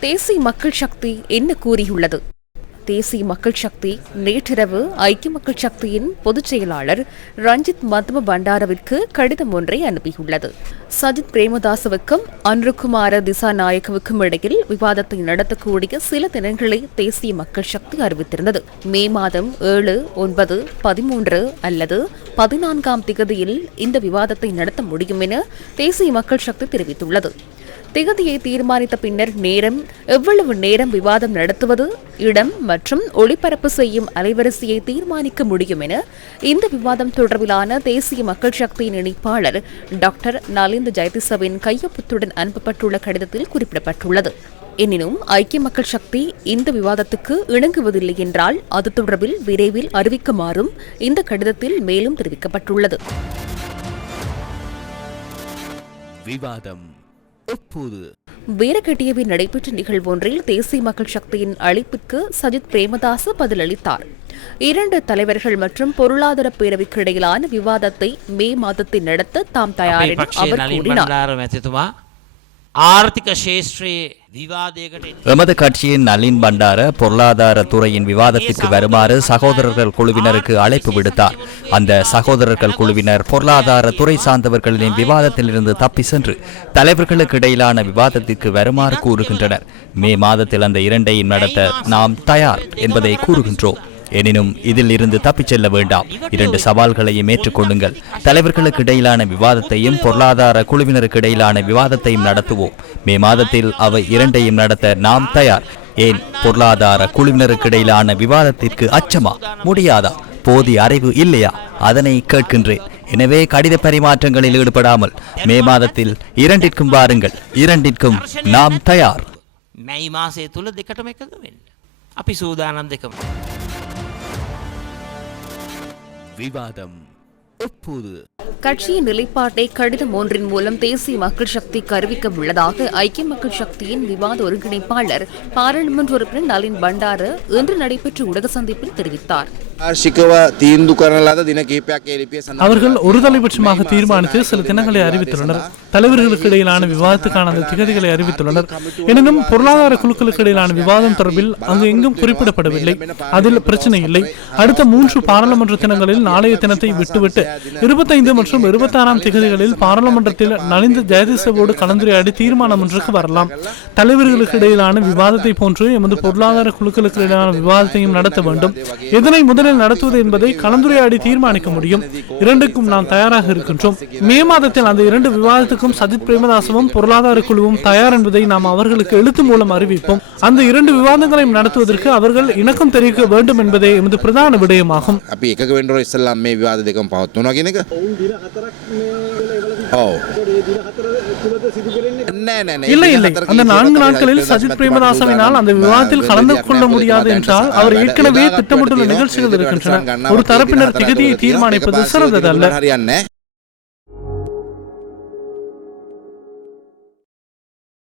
தேசிய மக்கள் சக்தி என்ன கூறியுள்ளது. தேசிய மக்கள் சக்தி நேற்றிரவு ஐக்கிய மக்கள் சக்தியின் பொதுச் செயலாளர் ரஞ்சித் மத்ம பண்டாரவிற்கு கடிதம் ஒன்றை அனுப்பியுள்ளது. சஜித் பிரேமதாசவுக்கும் அன்ருகுமார திசாநாயகவுக்கும் இடையில் விவாதத்தை நடத்தக்கூடிய சில தினங்களை தேசிய மக்கள் சக்தி அறிவித்திருந்தது. மே மாதம் ஏழு ஒன்பது பதிமூன்று அல்லது பதினான்காம் திகதியில் இந்த விவாதத்தை நடத்த முடியும் என தேசிய மக்கள் சக்தி தெரிவித்துள்ளது. திகதியை தீர்மானித்த பின்னர் நேரம் எவ்வளவு நேரம் விவாதம் நடத்துவது இடம் மற்றும் ஒளிபரப்பு செய்யும் அலைவரிசையை தீர்மானிக்க முடியும் என இந்த விவாதம் தொடர்பிலான தேசிய மக்கள் சக்தியின் இணைப்பாளர் டாக்டர் நலிந்து ஜெயதிசவின் கையொப்பத்துடன் அனுப்பப்பட்டுள்ள கடிதத்தில் குறிப்பிடப்பட்டுள்ளது. எனினும் ஐக்கிய மக்கள் சக்தி இந்த விவாதத்துக்கு இணங்குவதில்லை என்றால் அது தொடர்பில் விரைவில் அறிவிக்குமாறும் இந்த கடிதத்தில் மேலும் தெரிவிக்கப்பட்டுள்ளது. விவாதம். அப்போது வீரகட்டியவில் நடைபெற்ற நிகழ்வு ஒன்றில் தேசிய மக்கள் சக்தியின் அழைப்புக்கு சஜித் பிரேமதாஸ் பதிலளித்தார். இரண்டு தலைவர்கள் மற்றும் பொருளாதார பேரவைக்கு இடையிலான விவாதத்தை மே மாதத்தில் நடத்த தாம் தயார் அவர் கூறினார். ආර්ථික ශේෂත්‍රයේ විවාදයකට එන්න எமது கட்சியின் நளின் பண்டார பொருளாதார துறையின் விவாதத்திற்கு வருமாறு சகோதரர்கள் குழுவினருக்கு அழைப்பு விடுத்தார் அந்த சகோதரர்கள் குழுவினர் பொருளாதார துறை சார்ந்தவர்களின் விவாதத்திலிருந்து தப்பி சென்று தலைவர்களுக்கு இடையிலான விவாதத்திற்கு வருமாறு கூறுகின்றனர் மே மாதத்தில் அந்த இரண்டையும் நடத்த நாம் தயார் என்பதை கூறுகின்றோம் எனினும் இதில் இருந்து தப்பிச் செல்ல வேண்டாம் இரண்டு சவால்களையும் ஏற்றுக்கொள்ளுங்கள் தலைவர்களுக்கு இடையிலான விவாதத்தையும் பொருளாதார குழுவினருக்கு இடையிலான விவாதத்தையும் நடத்துவோம் மே மாதத்தில் அவை இரண்டையும் நடத்த நாம் தயார் ஏன் பொருளாதார குழுவினருக்கு இடையிலான விவாதத்திற்கு அச்சமா முடியாதா போதிய அறிவு இல்லையா அதனை கேட்கின்றேன் எனவே கடித பரிமாற்றங்களில் ஈடுபடாமல் மே மாதத்தில் இரண்டிற்கும் வாருங்கள் இரண்டிற்கும் நாம் தயார் මැයි මාසය තුළ දෙකටම එකද වෙන්න. අපි සූදානම් දෙකම. விவாதம். எப்போது? கட்சியின் நிலைப்பாட்டை கடிதம் ஒன்றின் மூலம் தேசிய மக்கள் சக்திக்கு அறிவிக்க உள்ளதாக ஐக்கிய மக்கள் சக்தியின் விவாத ஒருங்கிணைப்பாளர் பாராளுமன்ற உறுப்பினர் நளின் பண்டார இன்று நடைபெற்ற ஊடக சந்திப்பில் தெரிவித்தார். அவர்கள் ஒருதலைபட்சமாக தீர்மானித்து சில தினங்களை அறிவித்துள்ளனர். தலைவர்களுக்கு இடையிலான விவாதத்துக்கான அந்த திகதிகளை அறிவித்துள்ளனர். எனினும் பொருளாதார குழுக்களுக்கு இடையிலான விவாதம் தொடர்பில் அங்கு எங்கும் குறிப்பிடப்படவில்லை. அதில் பிரச்சனை இல்லை. அடுத்த மூன்று பாராளுமன்ற தினங்களில் நாளைய தினத்தை விட்டுவிட்டு இருபத்தைந்து மற்றும் இருபத்தாறாம் திகதிகளில் பாராளுமன்றத்தில் நலிந்த ஜெயதிசவோடு கலந்துரையாடி தீர்மானம் ஒன்றுக்கு வரலாம். தலைவர்களுக்கு இடையிலான விவாதத்தை போன்று எமது பொருளாதார குழுக்களுக்கு இடையிலான விவாதத்தையும் நடத்த வேண்டும். இதனை முதலில் தேர்தல் நடத்துவது என்பதை கலந்துரையாடி தீர்மானிக்க முடியும். இரண்டுக்கும் நாம் தயாராக இருக்கின்றோம். மே மாதத்தில் அந்த இரண்டு விவாதத்துக்கும் சஜித் பிரேமதாசவும் பொருளாதார குழுவும் தயார் என்பதை நாம் அவர்களுக்கு எழுத்து மூலம் அறிவிப்போம். அந்த இரண்டு விவாதங்களையும் நடத்துவதற்கு அவர்கள் இணக்கம் தெரிவிக்க வேண்டும் என்பதே எமது பிரதான விடயமாகும். இல்லை இல்லை. அந்த நான்கு நாட்களில் சஜித் பிரேமதாசவினால் அந்த விவாதத்தில் கலந்து கொள்ள முடியாது என்றால் அவர் ஏற்கனவே திட்டமிட்டுள்ள நிகழ்ச்சிகள் கொண்டிருக்கின்றன ஒரு தரப்பினர் திகதியை தீர்மானிப்பது சிறந்ததல்ல.